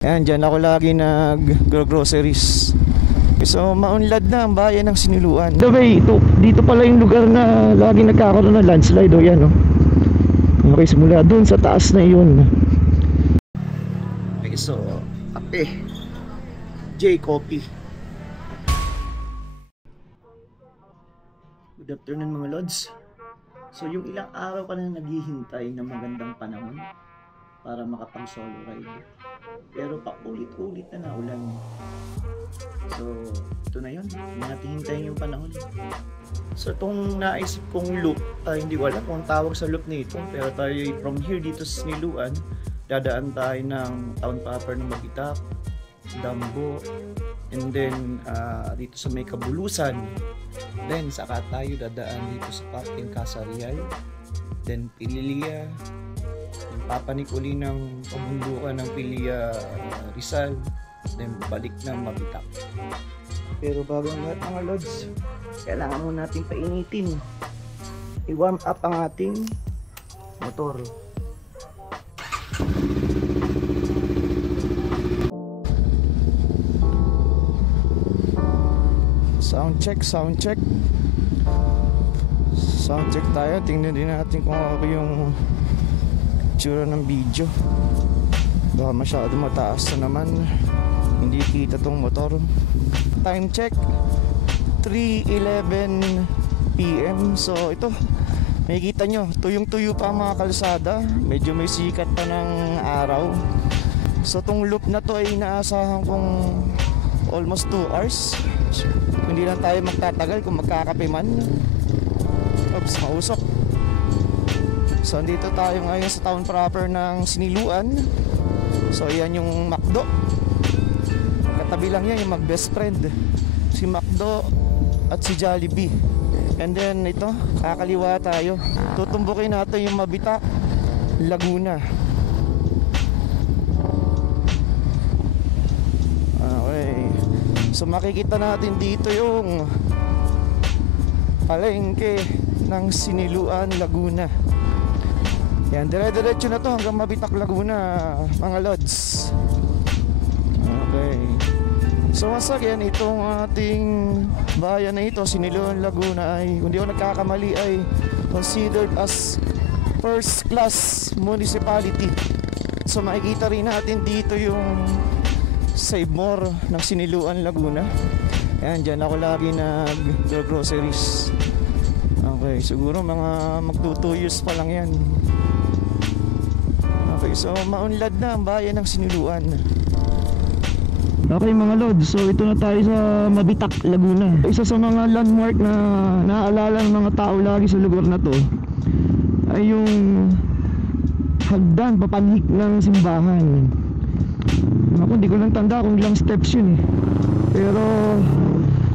Ayan, dyan ako lagi nag-groceries. So, maunlad na ang bayan ng Siniluan. Dabay, dito pala yung lugar na lagi nagkakaroon ng landslide. O yan, o. Okay, simula dun sa taas na yun. Okay, so, kape. J Coffee. Good afternoon mga lods. So, yung ilang araw ka na naghihintay ng magandang panahon para makapag solo ride, pero paulit-ulit na naulan. So ito na yun, hindi natin hintayin yung panahon. So itong naisip kong loop, hindi ko alam kung tawag sa loop nito, pero tayo from here dito sa Siniluan, dadaan tayo ng town proper ng Mabitak, Dambo, and then dito sa may Kabulusan, then saka tayo dadaan dito sa Parking Casa Real, then Pililya, papanik uli ng pabundukan ng Pilya Rizal, then balik ng Mabitak. Pero bago ang lahat mga lods, kailangan mo natin painitin, i-warm up ang ating motor. Sound check tayo. Tingnan din natin kung ako yung tsura ng video. Baka masyado mataas na naman, hindi kita tong motor. Time check 3:11 PM. So ito, makikita nyo, tuyong-tuyo pa ang mga kalsada. Medyo may sikat pa ng araw. So tong loop na to ay inaasahan kong almost 2 hours. Hindi lang tayo magtatagal kung magkakape man. Oops, mausok. So dito tayo ngayon sa town proper ng Siniluan. So yan yung McDo. Katabi lang yan yung mag-best friend, si McDo at si Jollibee. And then ito, kakaliwa tayo. Tutumbukin natin yung Mabitak, Laguna. Okay. So makikita natin dito yung palengke ng Siniluan, Laguna. Yan, dire-diretso na to hanggang Mabitak, Laguna, mga lods. Okay. So once again, itong ating bayan na ito, Siniluan, Laguna, ay, kung di ako nagkakamali, ay considered as first class municipality. So makikita rin natin dito yung Save More ng Siniluan, Laguna. Ayan, dyan ako lagi nag-groceries. Okay, siguro mga magto 2 years pa lang yan. Okay, so maunlad na ang bayan ng Siniluan. Okay mga lods, so ito na tayo sa Mabitak, Laguna. Isa sa mga landmark na naaalala ng mga tao lagi sa lugar na to ay yung hagdan papanhik ng simbahan. Ako, hindi ko lang tanda kung ilang steps yun eh. Pero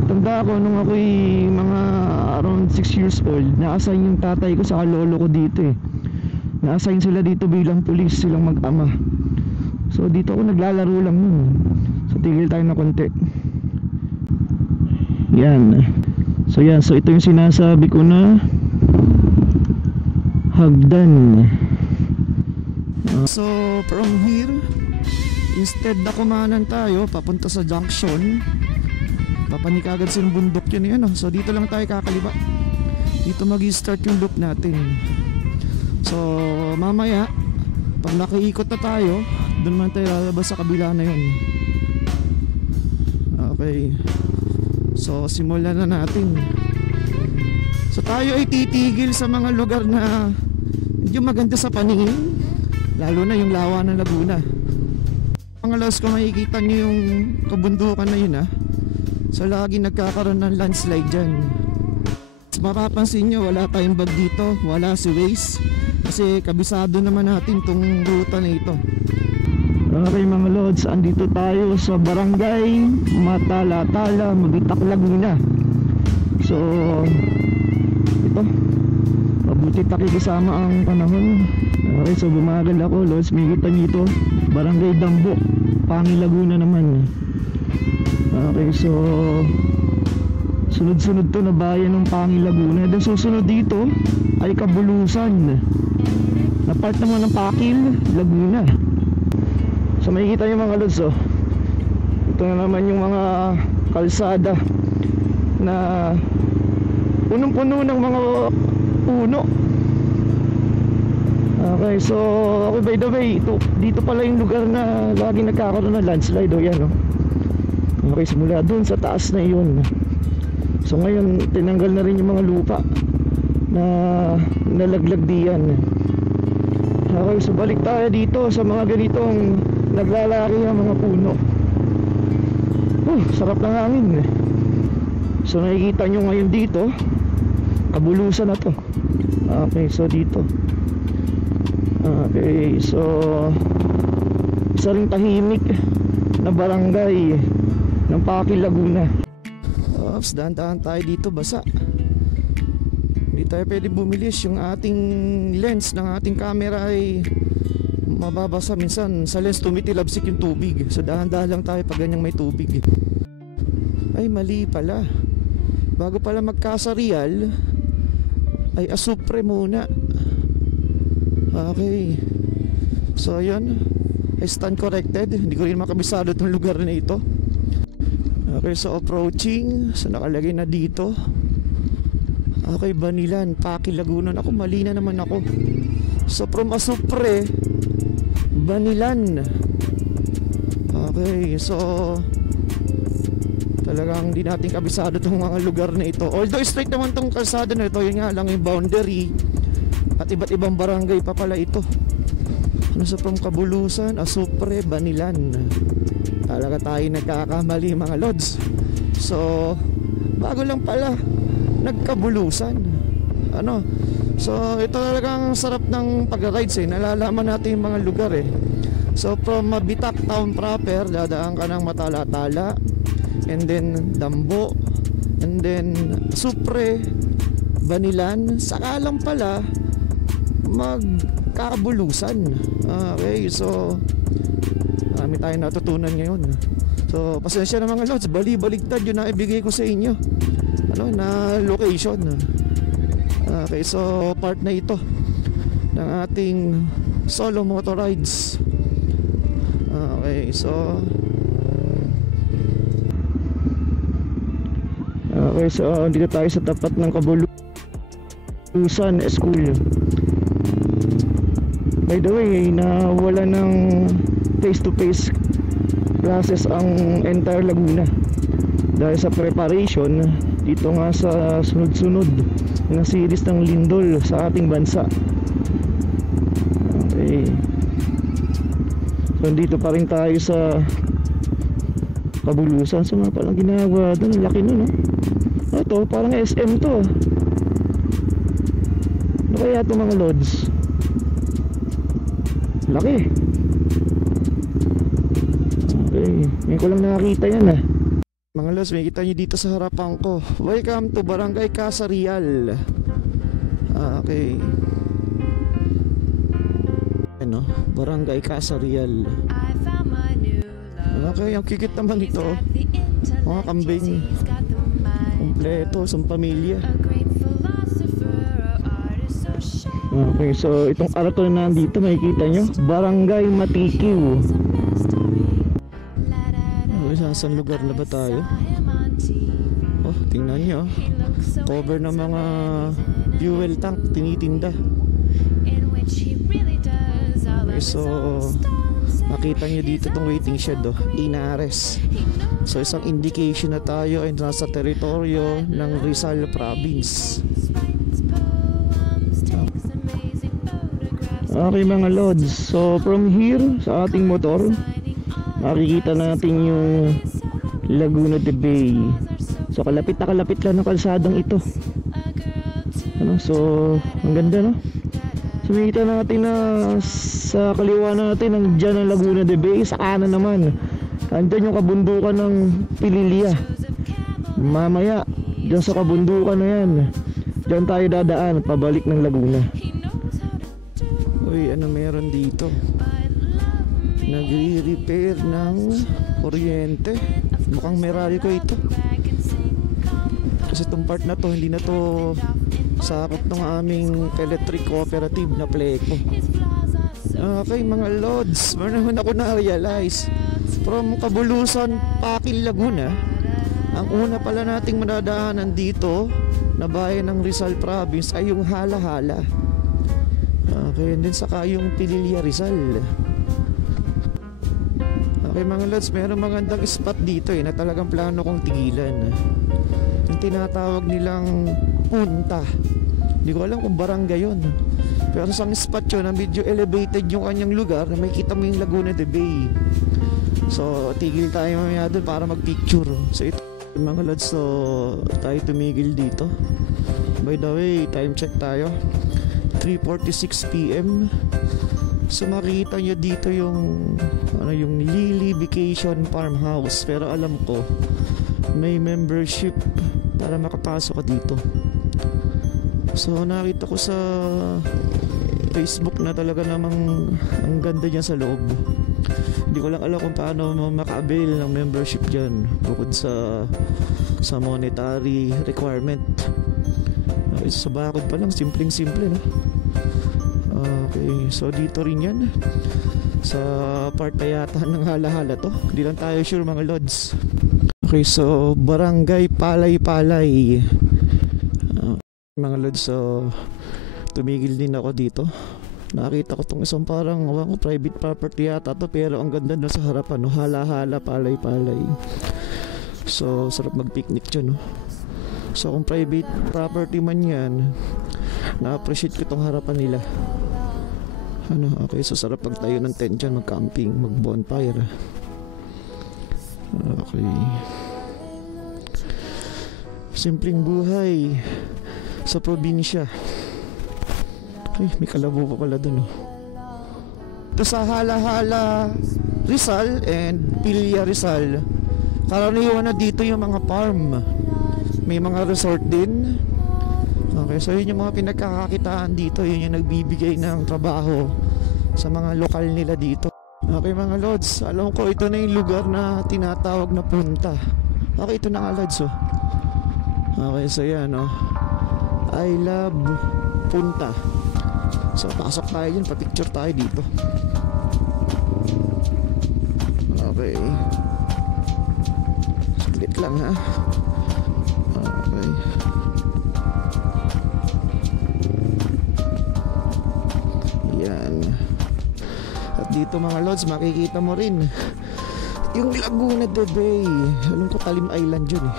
tanda ko nung ako'y mga around 6 years old, na-assign yung tatay ko sa lolo ko dito eh. Na-assign sila dito bilang pulis, silang mag-ama. So dito ako naglalaro lang nun. So tigil tayo na konti. Yan. So yan, so ito yung sinasabi ko na hagdan. So from here, instead na kumanan tayo papunta sa junction, papanik agad sa bundok yun ano. So dito lang tayo kakaliba. Dito mag-i-start yung loop natin. So mamaya pag nakiikot na tayo, doon man tayo lalabas sa kabila na yun. Okay. So simulan na natin. So tayo ay titigil sa mga lugar na medyo maganda sa paningin, lalo na yung lawa ng Laguna. Mga lods, kung makikita nyo yung kabundukan na yun so lagi nagkakaroon ng landslide dyan. Mapapansin nyo, wala tayong bag dito, wala si Waze, kasi kabisado naman natin tong ruta na ito. Okay mga lods, andito tayo sa Barangay Matalatala, Mabitak, Laguna. So ito, mabuti takikisama ang panahon. Okay, so bumagal ako lods, makikita nyo ito, Barangay Dambo, Pangi, Laguna naman. Okay, so sunod-sunod to na bayan ng Pangi, Laguna. Then susunod dito ay Kabulusan, na part naman ng Pakil, Laguna. So makikita nyo mga lods, oh, ito na naman yung mga kalsada na punong-puno ng mga puno. Okay, so okay, by the way, dito pala yung lugar na laging nagkakaroon ng landslide, oh, yan, oh. Okay, simula dun sa taas na yun. So ngayon tinanggal na rin yung mga lupa na nalaglag diyan. Okay, so balik tayo dito sa mga ganitong naglalaki ng mga puno. Sarap ng hangin. So nakikita nyo ngayon dito, kabulusan na to. Okay, so dito. Okay, so isa ring tahimik na barangay ng Paki, Laguna. Oops, dahan-dahan tayo dito, basa. Hindi tayo pwede bumilis. Yung ating lens ng ating camera ay mababasa. Minsan sa lens tumitilabsik yung tubig. So dahan-dahan lang tayo pag ganyang may tubig. Ay, mali pala. Bago pala magkasarial ay asupre muna. Okay, so yun, I stand corrected. Hindi ko rin makabisado itong lugar na ito. Okay, so approaching. So nakalagay na dito. Okay, Banilan, Paki, Laguna. Ako, mali na naman ako. So from Asupre, Banilan. Okay, so talagang di natin kabisado itong mga lugar na ito. Although straight naman itong kalsada na ito, yun nga lang yung boundary. At iba't ibang barangay pa pala ito. Ano sa from Kabulusan, Asupre, Banilan. Talaga tayo nagkakamali mga lods. So bago lang pala nagkabulusan. Ano? So ito talagang sarap ng pag-rides eh. Nalalaman natin yung mga lugar eh. So from Mabitak town proper, dadaan ka ng Matalatala, and then Dambo, and then Supre, Banilan. Saka lang pala magkakabulusan. Okay, so marami tayong natutunan ngayon. So pasensya na mga lods, bali-baligtad yun na ibigay ko sa inyo, ano, na location. Okay, so part na ito ng ating solo motor rides. Okay, so dito tayo sa tapat ng Kabulusan School. By the way, nawala ng face-to-face classes ang entire Laguna dahil sa preparation dito nga sa sunod-sunod na series ng lindol sa ating bansa. Okay, so dito pa rin tayo sa Kabulusan. So nga palang ginagawa doon, ang laki nun, no? Ito parang SM to. Ano kaya ito mga lods? Laki. Okay, ngayon ko lang nakakita yan ah. Mga lods, may kita nyo dito sa harapan ko. Welcome to Barangay Casarial. Okay, ano, Barangay Casarial. Okay, ang kikit naman ito. Mga kambing kompleto sa pamilya. Okay, so itong arato na nandito, makikita nyo, Barangay Matikiw. Saan lugar na ba tayo? Oh, tingnan nyo, cover ng mga fuel tank, tinitinda. Okay, so makita nyo dito itong waiting shed, oh, Inares. So isang indication na tayo ay nasa teritoryo ng Rizal Province. Okay mga lods, so from here sa ating motor makikita natin yung Laguna de Bay. So kalapit na kalapit lang ng kalsadang ito. Ano, so ang ganda, no? So makikita natin na sa kaliwa natin nandiyan ang Laguna de Bay. Sa kanan naman andyan yung kabundukan ng Pililya. Mamaya dyan sa kabundukan na yan, dyan tayo dadaan pabalik ng Laguna. Uy, ano meron dito? Nagre-repair ng kuryente. Mukhang Meralco ko ito. Kasi itong part na to, hindi na to sakop ng aming electric cooperative na Pleco. Okay mga lods, meron naman ako na-realize. From Cabulusan, Pakil, Laguna, ang una pala nating madadaanan dito na bayan ng Rizal Province ay yung Hala-Hala. Okay, and then saka yung Pililla, Rizal. Okay mga lods, meron magandang spot dito na talagang plano kong tigilan. Yung tinatawag nilang Punta. Hindi ko alam kung barangay yun. Pero sa spot yun na medyo elevated yung kanyang lugar, na may kita mo yung Laguna de Bay. So tigil tayo mamaya doon para magpicture. So ito mga lods, so tayo tumigil dito. By the way, time check tayo, 3:46 PM. So makita nyo dito yung yung Lily Vacation Farmhouse. Pero alam ko may membership para makapasok ka dito. So nakita ko sa Facebook na talaga namang ang ganda niya sa loob. Hindi ko lang alam kung paano maka-avail ng membership dyan bukod sa monetary requirement. Okay, sa bakod pa lang, simpleng-simple no? Okay, so dito rin yan sa part yata ng Hala-Hala to. Hindi lang tayo sure mga lods. Okay, so Barangay Palay-Palay. Mga lods, so tumigil din ako dito. Nakita ko tong isang parang private property yata to, pero ang ganda no sa harapan no, Hala-Hala, Palay-Palay. So sarap mag-picnic dyan no. So kung private property man yan, na-appreciate ko tong harapan nila. Okay, so sarap magtayo ng tent dyan, mag-camping, mag-bonfire. Okay, simpleng buhay sa probinsya. Ay, may kalabo pa pala dun oh. Ito sa Hala-Hala, Rizal and Pililla, Rizal, karaniwan na dito yung mga farm. May mga resort din. Okay, so yun yung mga pinagkakakitaan dito. Yun yung nagbibigay ng trabaho sa mga lokal nila dito. Okay mga lods, alam ko ito na yung lugar na tinatawag na Punta. Okay, ito na nga lods oh. Okay, so yan oh, I love Punta. So pasok tayo dyan, pa-picture tayo dito. Okay, saglit lang ha. Okay, yan. At dito mga lods, makikita mo rin yung Laguna de Bay. Alam ko Talim Island yun eh.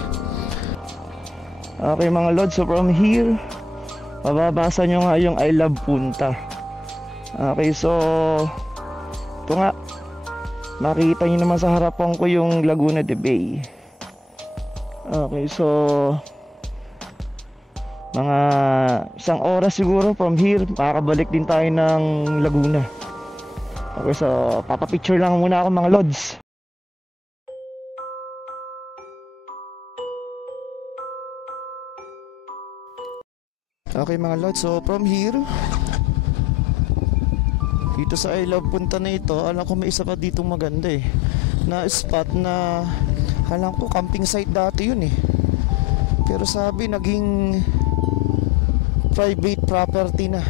Okay mga lods, so from here mababasa nyo nga yung I love Punta. Okay, so ito nga, makita nyo naman sa harapan ko yung Laguna de Bay. Okay, so mga isang oras siguro from here makakabalik din tayo ng Laguna. Okay, so papapicture lang muna ako mga lods. Okay mga lods, so from here dito sa I love Punta na ito, alam ko may isa pa ditong maganda eh, na spot na alam ko camping site dati yun eh, pero sabi naging private property na.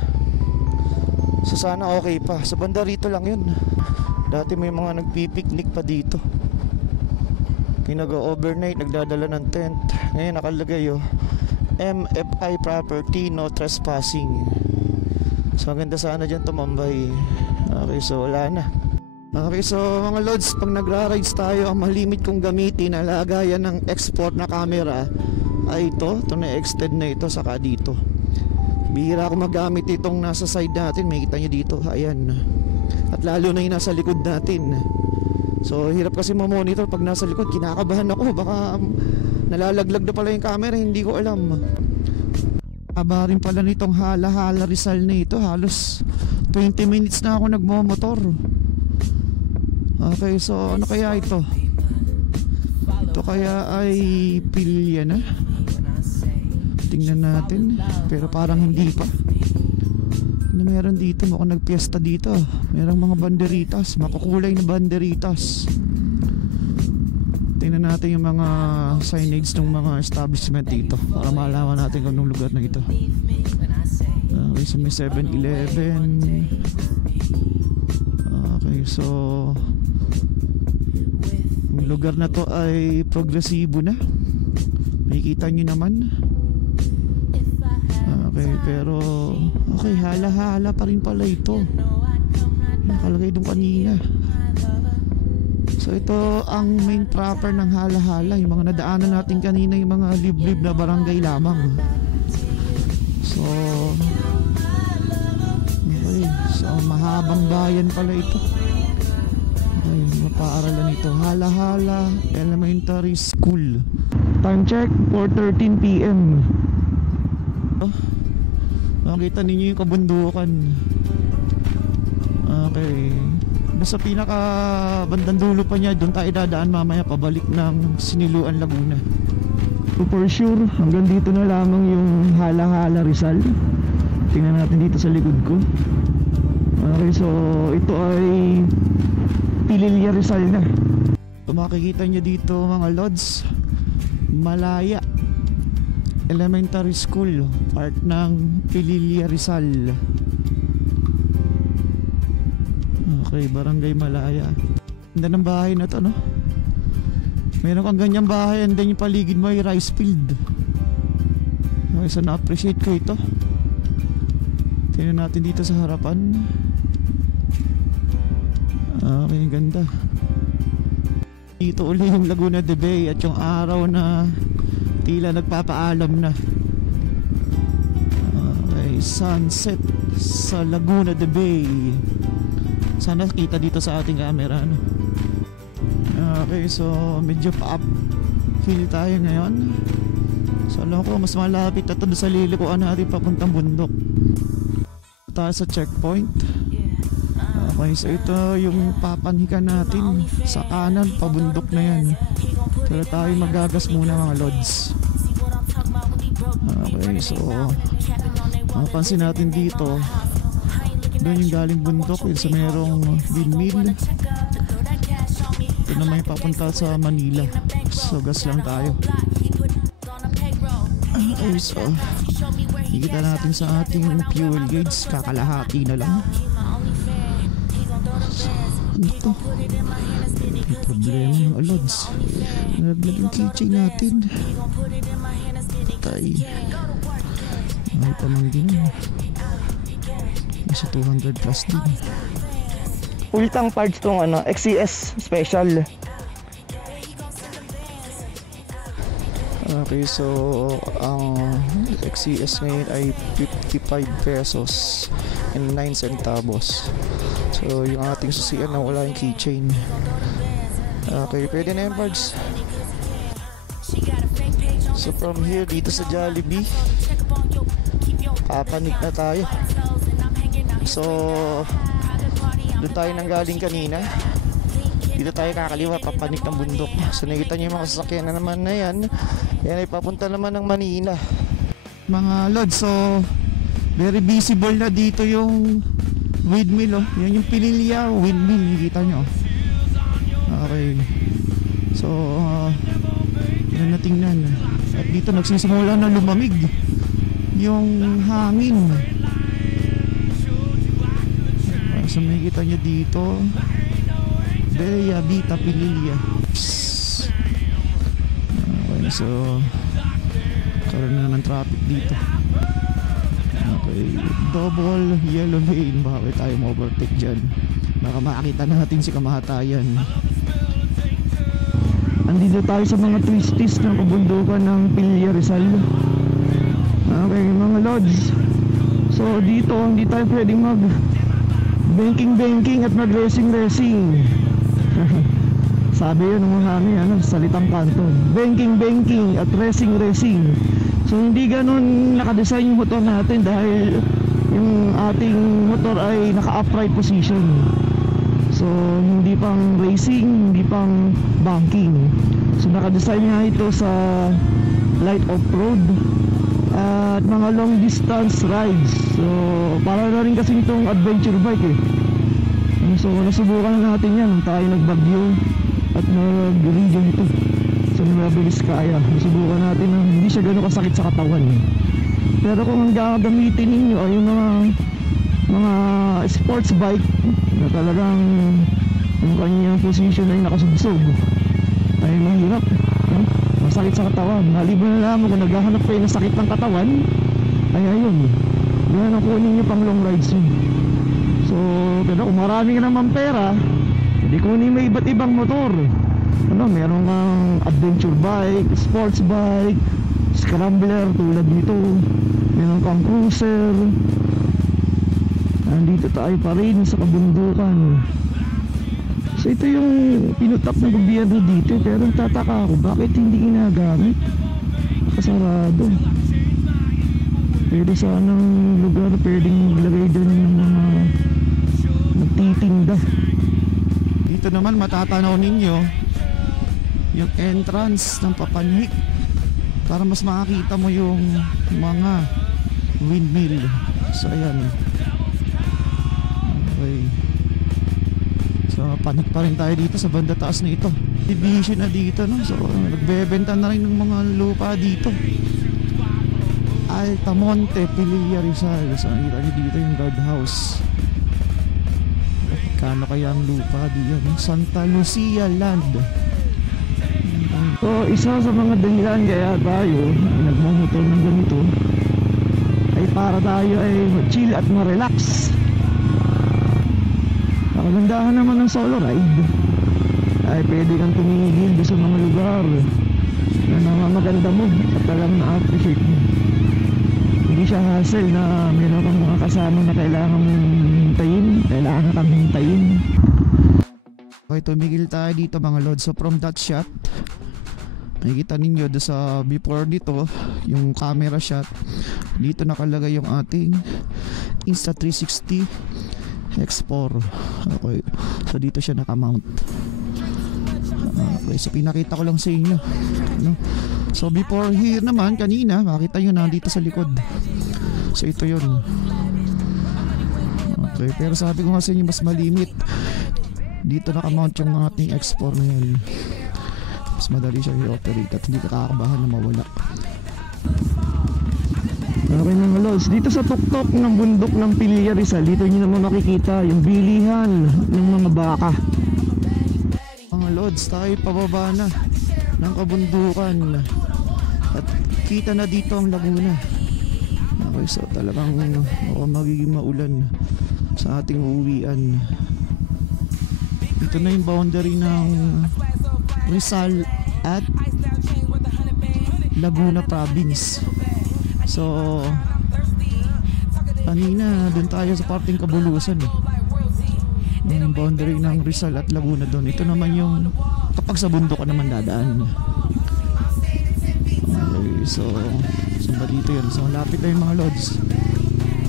So sana okay pa. Sa banda rito lang yun. Dati may mga nagpipiknik pa dito, pinag-overnight, nagdadala ng tent. Ngayon nakalagay oh, MFI property, no trespassing. So maganda sana dyan tumambay. Okay, so wala na. Okay, so mga lods, pag nagra-rides tayo, ang malimit kong gamitin na lagayan ng export na camera ay ito na-extend na ito, saka dito. Bihira ako magamit itong nasa side natin, may kita nyo dito, ayan. At lalo na yung nasa likod natin. So hirap kasi mamonitor pag nasa likod, kinakabahan ako, baka nalalaglag na pala yung camera, hindi ko alam. Aba rin pala nitong Hala-Hala Rizal na ito, halos 20 minutes na ako nagmomotor. Okay, so ano kaya ito? Ito kaya ay Pililla na? Tingnan natin, pero parang hindi pa. Ano meron dito? Mukhang nagpiesta dito. Merong mga banderitas, makukulay na banderitas. Tingnan natin yung mga signage ng mga establishment dito para malaman natin kung anong lugar na ito. Okay, so may 7-Eleven. so ang lugar na to ay progresibo na. Makikita nyo naman. Okay, pero okay, hala-hala pa rin pala ito. Nakalagay doon kanina. So ito ang main proper ng hala-hala. Yung mga nadaanan natin kanina, yung mga liblib na barangay lamang. So okay, so mahabang bayan pala ito. Okay, mapaaralan ito. Hala-hala Elementary School. Time check, 4:13 PM. Makita ninyo yung kabundukan. Okay, nasa pinaka bandang dulo pa niya, doon tayo dadaan mamaya pabalik ng Siniluan, Laguna. So for sure, hanggang dito na lamang yung hala-hala Rizal. Tingnan natin dito sa likod ko. Okay, so ito ay Pililya Rizal na. So makikita nyo dito mga lods, Malaya Elementary School, part ng Pililya Rizal. Okay, Barangay Malaya. Ganda ng bahay na to, no? Meron kang ganyang bahay and then yung paligid mo ay rice field. Okay, so na-appreciate ko ito. Tingnan natin dito sa harapan. Okay, ganda. Dito uli yung Laguna de Bay at yung araw na tila nagpapaalam na. Okay, sunset sa Laguna de Bay. Sana kita dito sa ating camera, no? Okay, so medyo pa-uphill tayo ngayon. So alam ko mas malapit na ito sa lilikuan natin papuntang bundok. Tayo sa checkpoint. Okay, so ito yung papanhikan natin. Sa kanan, pabundok na yan. Pero tayo magagas muna mga lods. Okay, so mapansin natin dito, doon yung galing bundok, yun sa merong windmill. Ito naman yung papunta sa Manila. So gas lang tayo. Okay, so ikita natin sa ating fuel gauge, kakalahati na lang. Ano to? May problema ng lods. Nalaglag yung keychain natin. Patay. May tamang din. Nasa 200 plus din. Ultang parts tong XCS special. Okay, so ang XCS ngayon ay 55 pesos and 9 centavos. So yung ating susian na wala yung keychain. Okay, pwede na yung parts. So from here dito sa Jollibee, papanik na tayo. So doon tayo nang galing kanina. Dito tayo kakaliwa, papanik ng bundok. So nakita nyo yung mga sasakyan na naman na yan. Yan ay papunta naman ng Manila. Mga lods, so very visible na dito yung windmill, oh. Yan yung Pililya windmill, nakikita nyo. Okay. So yan na tingnan. At dito nagsisimula na lumamig yung hangin. So makikita nyo dito, Bella Vita Pililya. Okay, so karoon na ng traffic dito. Okay, double yellow lane. Bakit tayo ma-overtake dyan? Baka makakita natin si kamatayan. Andito tayo sa mga twisties ng kabundukan ng Pililya Rizal. Okay mga lods, so dito hindi tayo pwedeng mag banking at mag racing. Sabi yun ng mga hangin, salitang kanto, banking at racing. So hindi ganun nakadesign yung motor natin dahil yung ating motor ay naka-upright position. So hindi pang racing, hindi pang banking. So nakadesign nga ito sa light off-road at mga long distance rides. So para na rin kasi itong adventure bike eh. So nasubukan na natin yan nung tayo nagbagyo at nag-region ito. So mabilis kaya. Nasubukan natin na hindi siya gano'ng kasakit sa katawan. Pero kung ang gagamitin ninyo ay yung mga mga sports bike na talagang yung kanyang position ay nakasubsob ay mahirap, no? Masakit sa katawan. Maliban na lamang kung naghahanap kayo ng sakit ng katawan, ay ayun, yan ang kunin nyo pang long rides yun. So pero kung marami ka naman pera, hindi kunin mo iba't ibang motor. Ano, meron kang adventure bike, sports bike, scrambler tulad nito, meron kang cruiser. Nandito tayo pa rin sa kabundukan. So ito yung pinutap ng gobyerno dito, pero tataka ako bakit hindi ginagamit. Kasarado. Pwede sanang lugar pwedeng maglagay doon ng mga nagtitinda. Dito naman matatanaw ninyo yung entrance ng Papanhik para mas makakita mo yung mga windmill. So ayan. Okay. So panik pa rin tayo dito sa banda taas na ito. Division na dito, no? So nagbebenta na rin ng mga lupa dito. Altamonte, Pililla, Rizal. So nakita nyo dito yung guardhouse. Kano kaya ang lupa diyan? Santa Lucia Land. So isa sa mga dahilan kaya tayo nagmamotor ng ganito ay para tayo ay chill at ma-relax. Kagandahan naman ng solo ride ay pwede kang tumigil sa mga lugar na namamaganda mo at talagang na-appreciate mo. Hindi siya hassle na meron kang mga kasama na kailangan mong hintayin, kailangan kang hintayin. Okay, tumigil tayo dito mga lods. So from that shot, nakikita ninyo doon sa before dito yung camera shot, dito nakalagay yung ating Insta360 X4. Okay, so dito siya nakamount. Okay, so pinakita ko lang sa inyo, no? So before here naman kanina makita nyo nandito sa likod. So ito yun. Okay, pero sabi ko nga sa inyo mas malimit dito nakamount yung ating X4 na yun. Mas madali siya i-operate at hindi ka kakakabahan na mawala. Okay mga lods, dito sa tuktok ng bundok ng Pililla, Rizal, dito nyo naman makikita yung bilihan ng mga baka. Mga lods, tayo pababa na ng kabundukan at kita na dito ang Laguna. Okay, so talagang magiging maulan sa ating uuwian. Ito na yung boundary ng Rizal at Laguna Province. So kanina doon tayo sa parting Kabulusan yung boundary ng Rizal at Laguna doon. Ito naman yung kapag sa bundok ka naman dadaan. Okay, so ba dito yun? So lapit na yung mga lods.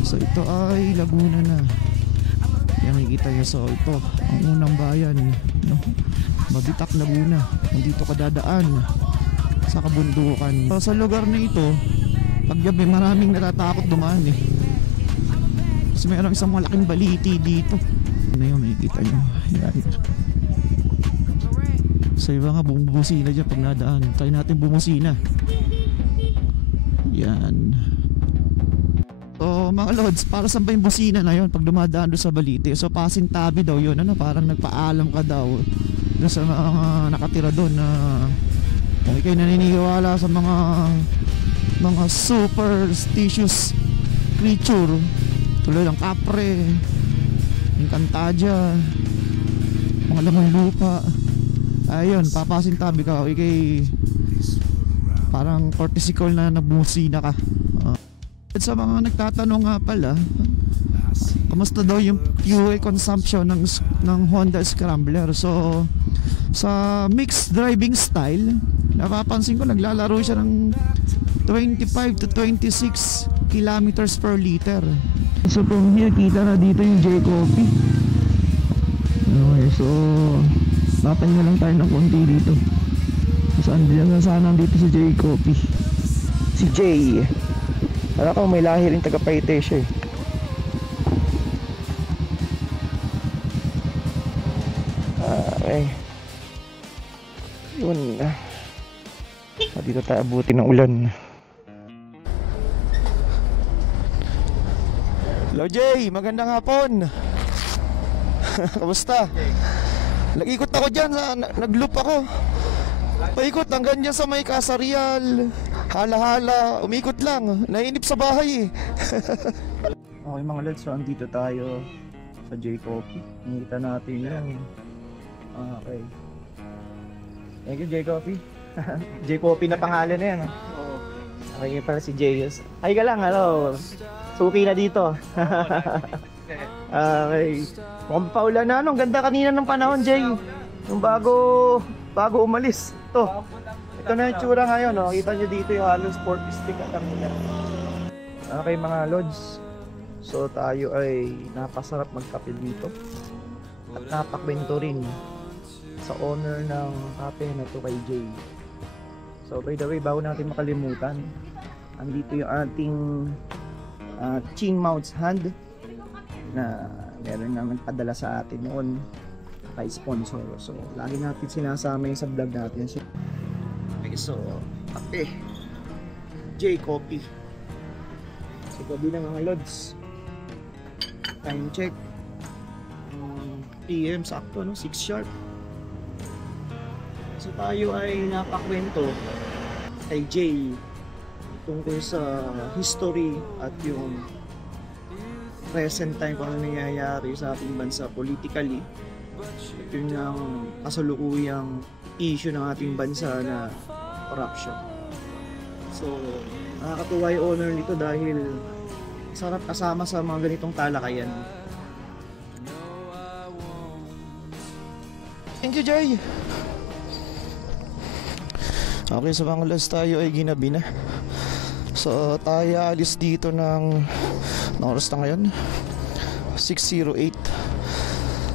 So ito ay Laguna na. Yan makikita nyo. So ito ang unang bayan, no? Mabitak, Laguna. Nandito ka dadaan sa kabundukan. So sa lugar na ito pag gabi maraming natatakot dumaan eh. Kasi mayroong isang malaking baliti dito. Ano yun, makikita nyo. Yan. So iba nga bumusina dyan pag nadaan. Try natin bumusina. Yan. So mga lods, para saan ba yung busina na yun pag dumadaan doon sa baliti? So pasintabi daw yun, ano, parang nagpaalam ka daw doon sa mga nakatira doon na kung kayo naniniwala sa mga superstitious creature tulad ng kapre, yung kantadya, mga lamang lupa. Ayun, papasintabi ka o ikay parang courtesy call na nabusina ka. At sa mga nagtatanong nga pala, kamusta daw yung fuel consumption ng Honda Scrambler? So sa mixed driving style, napapansin ko naglalaro siya ng 25 to 26 kilometers per liter. So from here kita na dito yung J Coffee. Okay, so papahinga lang tayo ng konti dito. Saan diyan na sana dito si J Coffee. Si Jay. Alam ko may lahi rin taga Paite siya eh. Okay. Yun. Dito tayo abutin ng ulan. Hello Jay, magandang hapon. Kamusta? Nag-ikot ako dyan, nag-loop ako. Paikot hanggang dyan sa may Kasarial. Hala-hala, umikot lang. Nainip sa bahay eh. Okay mga lads, so andito tayo sa J Coffee. Nakita natin yan. Okay. Thank you J Coffee. J Coffee na pangalan na yan. Okay, para si Jayus. Ay ka lang, hello. Suki na dito. Okay. Mukhang paulan na, ang ganda kanina ng panahon, Jay. Yung bago umalis. Ito na yung tsura ngayon, no? Kita nyo dito yung halos pork stick at ang nila. Okay mga lods. So tayo ay napasarap magkape dito. At napakwento rin sa owner ng kape na to kay Jay. So by the way, bago natin makalimutan, andito yung ating Ching Mounts hand na meron naman padala sa atin noon kay sponsor. So lagi natin sinasama yung sa vlog natin. Okay, so kape J Coffee. So gabi na mga lods. Time check PM sakto, no? 6 sharp. So tayo ay napakwento kay Jay tungkol sa history at yung present time kung ano nangyayari sa ating bansa politically. At yun yung kasalukuyang issue ng ating bansa na corruption. So nakakatuwa yung owner nito dahil sarap kasama sa mga ganitong talakayan. Thank you Jay. Okay, so mga last tayo ay ginabi na. So tayo alis dito ng oras na ngayon 6:08.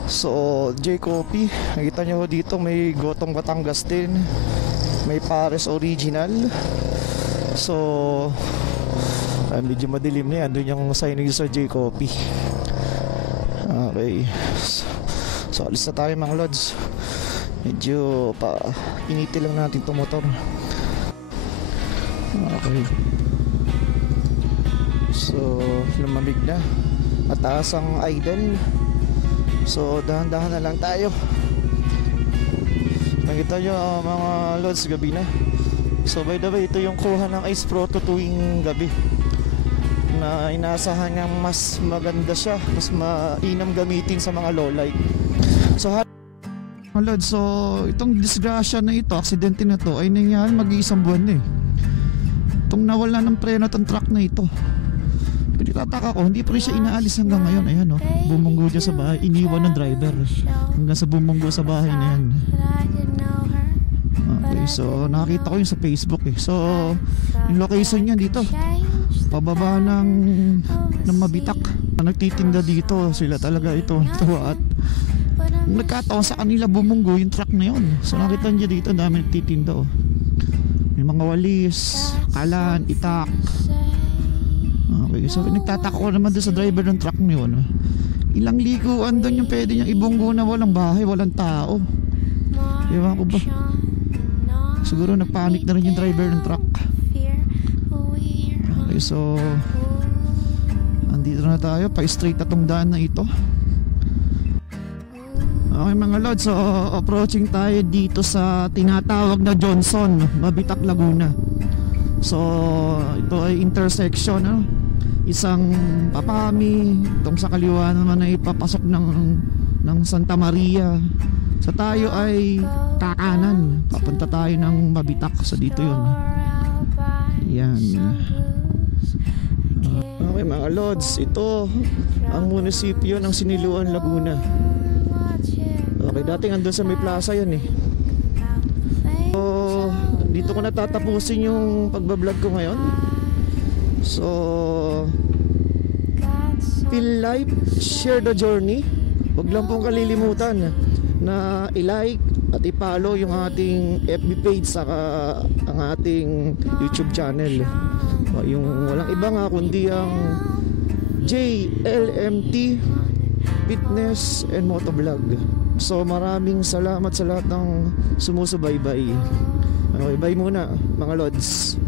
So J Coffee, nakita nyo dito may Gotong Batangas din, may Pares Original. So medyo madilim na yan, doon yung signage sa J Coffee. Okay, so alis na tayo mga lods. Medyo pa initi lang natin itong motor. Okay. So lumamig na. Mataas ang idle. So dahan-dahan na lang tayo. Nakita nyo mga lods, gabi na. So by the way, ito yung kuha ng Ace Pro tuwing gabi, na inaasahan niyang mas maganda siya, mas mainam gamitin sa mga low light. So mga lods, so itong disgrasya na ito, aksidente na to ay nangyari mag-iisang buwan na eh. Itong nawala ng preno itong truck na ito. Pinitataka ko, hindi pa rin siya inaalis hanggang ngayon. Ayan o, bumunggo dyan sa bahay, iniwan ng driver hanggang sa bumunggo sa bahay na yan. Okay, so nakita ko yun sa Facebook eh. So yung location niya dito, pababa ng Mabitak. Nagtitinda dito sila talaga ito. At nagkataon sa kanila bumunggo yung truck na yun. So nakita niya dito, dami nagtitinda oh. May mga walis, kalan, itak. Okay, so nagtataka ko naman doon sa driver ng truck na yun. Ilang liguan doon yung pwede niyang ibunggo na walang bahay, walang tao. Ewan ko ba, siguro nagpanik na rin yung driver ng truck. Okay, so andito na tayo, pa-straight na tong daan na ito. Okay mga lods, so approaching tayo dito sa tinatawag na Johnson, Mabitak, Laguna. So ito ay intersection, no? Isang papami, itong sa kaliwa naman ay papasok ng Santa Maria. So tayo ay kakanan, papunta tayo ng Mabitak. So dito yun. Yan. Okay mga lods, ito ang munisipyo ng Siniluan, Laguna. Okay, dating andun sa may plaza yan eh. So dito ko natatapusin yung pagbablog ko ngayon. So feel life, share the journey. Huwag lang pong kalilimutan na i-like at i-follow yung ating FB page saka ang ating YouTube channel. Yung walang iba nga kundi ang JLMT Fitness and Motovlog. So maraming salamat sa lahat ng sumusubaybay. Okay, bye muna mga lods.